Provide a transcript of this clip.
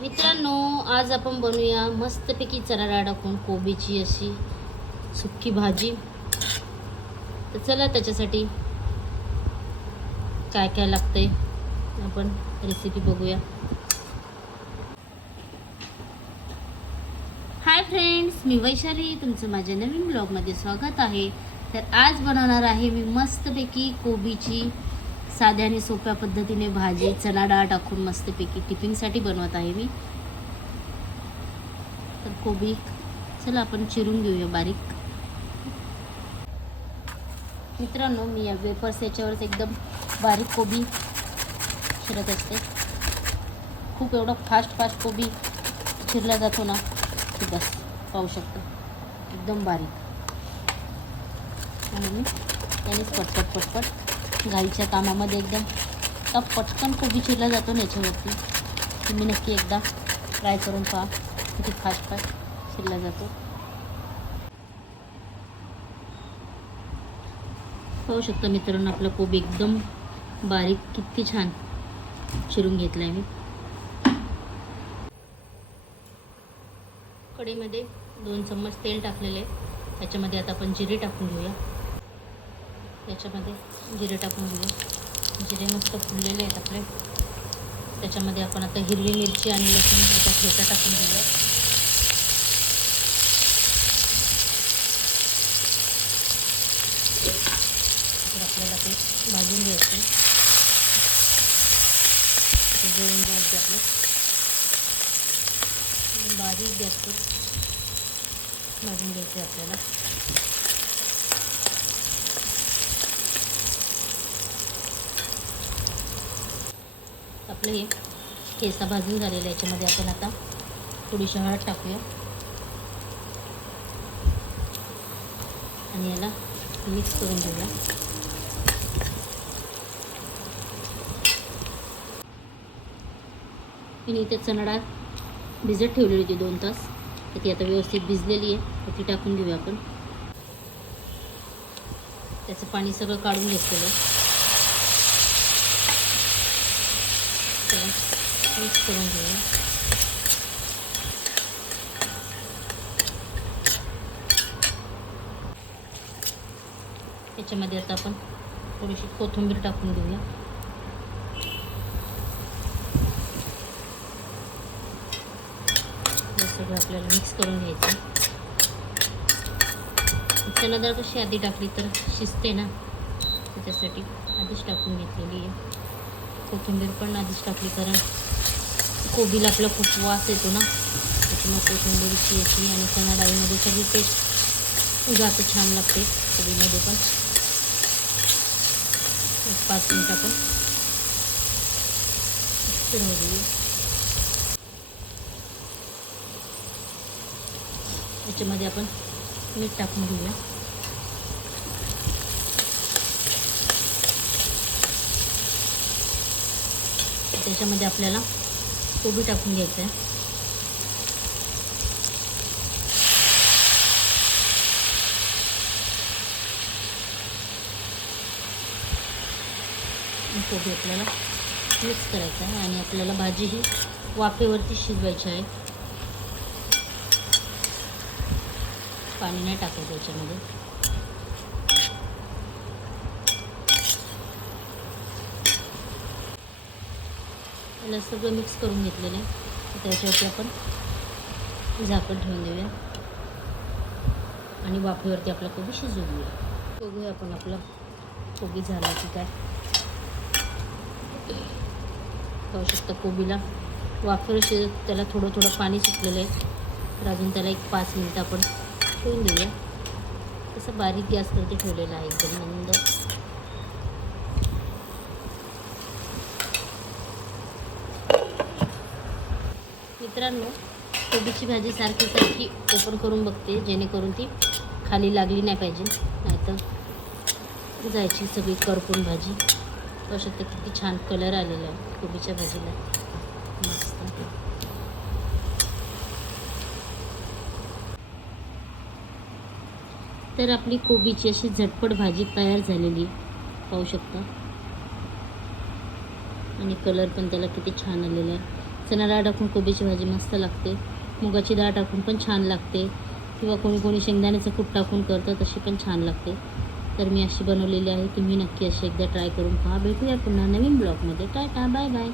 मित्रांनो, आज आपण बनवूया मस्तपैकी चणा डाळ टाकून कोबीची अशी सुक्की भाजी. तर चला त्याच्यासाठी काय काय लागतंय आपण रेसिपी बघूया. हाय फ्रेंड्स, मी वैशाली, तुमचं माझ्या नवीन ब्लॉगमध्ये स्वागत आहे. तर आज बनवणार आहे मी मस्तपैकी कोबीची साध्या आणि सोप्या पद्धतीने भाजी चणा डाळ टाकून मस्तपैकी टिफिनसाठी बनवत आहे मी. तर कोबी चला आपण चिरून घेऊया बारीक. मित्रांनो, मी या वेफर्स याच्यावरच एकदम बारीक कोबी चिरत असते. खूप एवढा फास्ट कोबी चिरला जातो ना की बस पाहू शकतो एकदम बारीक. आणि मी त्यानेच पटपट घाईच्या कामामध्ये एकदम पटकन कोबी चिरला जातो ना याच्यावरती. तुम्ही नक्की एकदा ट्राय करून पहा, किती फास्ट चिरला जातो. पाहू शकता मित्रांनो, आपला कोबी एकदम बारीक किती छान चिरून घेतला आहे मी. कढईमध्ये 2 चम्मच तेल टाकलेले आहे. त्याच्यामध्ये आता आपण जिरे टाकून घेऊया. याच्यामध्ये जिरे टाकून घेऊया. जिरे मस्त फुललेले आहेत आपले. त्याच्यामध्ये आपण आता हिरवी मिरची आणि लसूण याचा ठेचा टाकून घेऊया. तर आपल्याला ते भाजून घ्यायचं. जेवण जायचं आपलं बारीक गॅसवर भाजून घ्यायचं आपल्याला. आपलं हे ठेचा भाजून झालेलं आहे. याच्यामध्ये आपण आता थोडीशी हळद टाकूया आणि याला मिक्स करून घेऊया. मी इथे चणा डाळ भिजत ठेवलेली होती 2 तास. तर ती आता व्यवस्थित भिजलेली आहे. तर ती टाकून घेऊया आपण. त्याचं पाणी सगळं काढून घेतलेलं आहे. मिक्स करून घेऊया. त्याच्यामध्ये आता आपण थोडीशी कोथिंबीर टाकून घेऊया. हे सगळं आपल्याला मिक्स करून घ्यायचं. चणा डाळ कशी आधी टाकली तर शिजते ना, त्याच्यासाठी आधीच टाकून घेतलेली आहे. कोथिंबीर पण आधीच टाकली, कारण कोबीला आपला खूप वास येतो ना, त्याच्यामुळे कोथिंबीरची याची आणि चणा डाळीमध्ये सगळी टेस्ट जातं, छान लागते कोबीमध्ये पण. 5 मिनिट आपण फिरवू देऊया. याच्यामध्ये आपण मीठ टाकून घेऊया. त्याच्यामध्ये आपल्याला कोबी टाकून घ्यायचं आहे. कोबी आपल्याला मिक्स करायचं आहे आणि आपल्याला भाजी ही वाफेवरती शिजवायची आहे. पाणी नाही टाकायचं याच्यामध्ये. त्याला सगळं मिक्स करून घेतलेलं आहे. त्याच्यावरती आपण झाकण ठेवून देऊया आणि वाफेवरती आपला कोबी शिजवून घेऊया. बघूया आपण आपला कोबी झाला की काय. पाहू शकता कोबीला वाफेवर शिजत त्याला थोडं पाणी सुटलेलं आहे. तर अजून त्याला 5 मिनिट आपण ठेवून देऊया. तसं बारीक गॅसवरती ठेवलेलं आहे एकदम मंद. मित्रांनो, कोबीची भाजी सारखी ओपन करून बघते, जेणेकरून ती खाली लागली नाही पाहिजे, नाहीतर जायची सगळी करपून भाजी. पाहू शकता किती छान कलर आलेला आहे कोबीच्या भाजीला, मस्त. तर आपली कोबीची अशी झटपट भाजी तयार झालेली पाहू शकता. आणि कलर पण त्याला किती छान आलेला आहे. चणा डाळ टाकून कोबीची भाजी मस्त लागते. मुगाची डाळ टाकून पण छान लागते, किंवा कोणी कोणी शेंगदाण्याचं कूट टाकून करतं, तशी पण छान लागते. तर मी अशी बनवलेली आहे. तुम्ही नक्की अशी एकदा ट्राय करून पहा. भेटूया पुन्हा नवीन ब्लॉगमध्ये. Tata bye bye.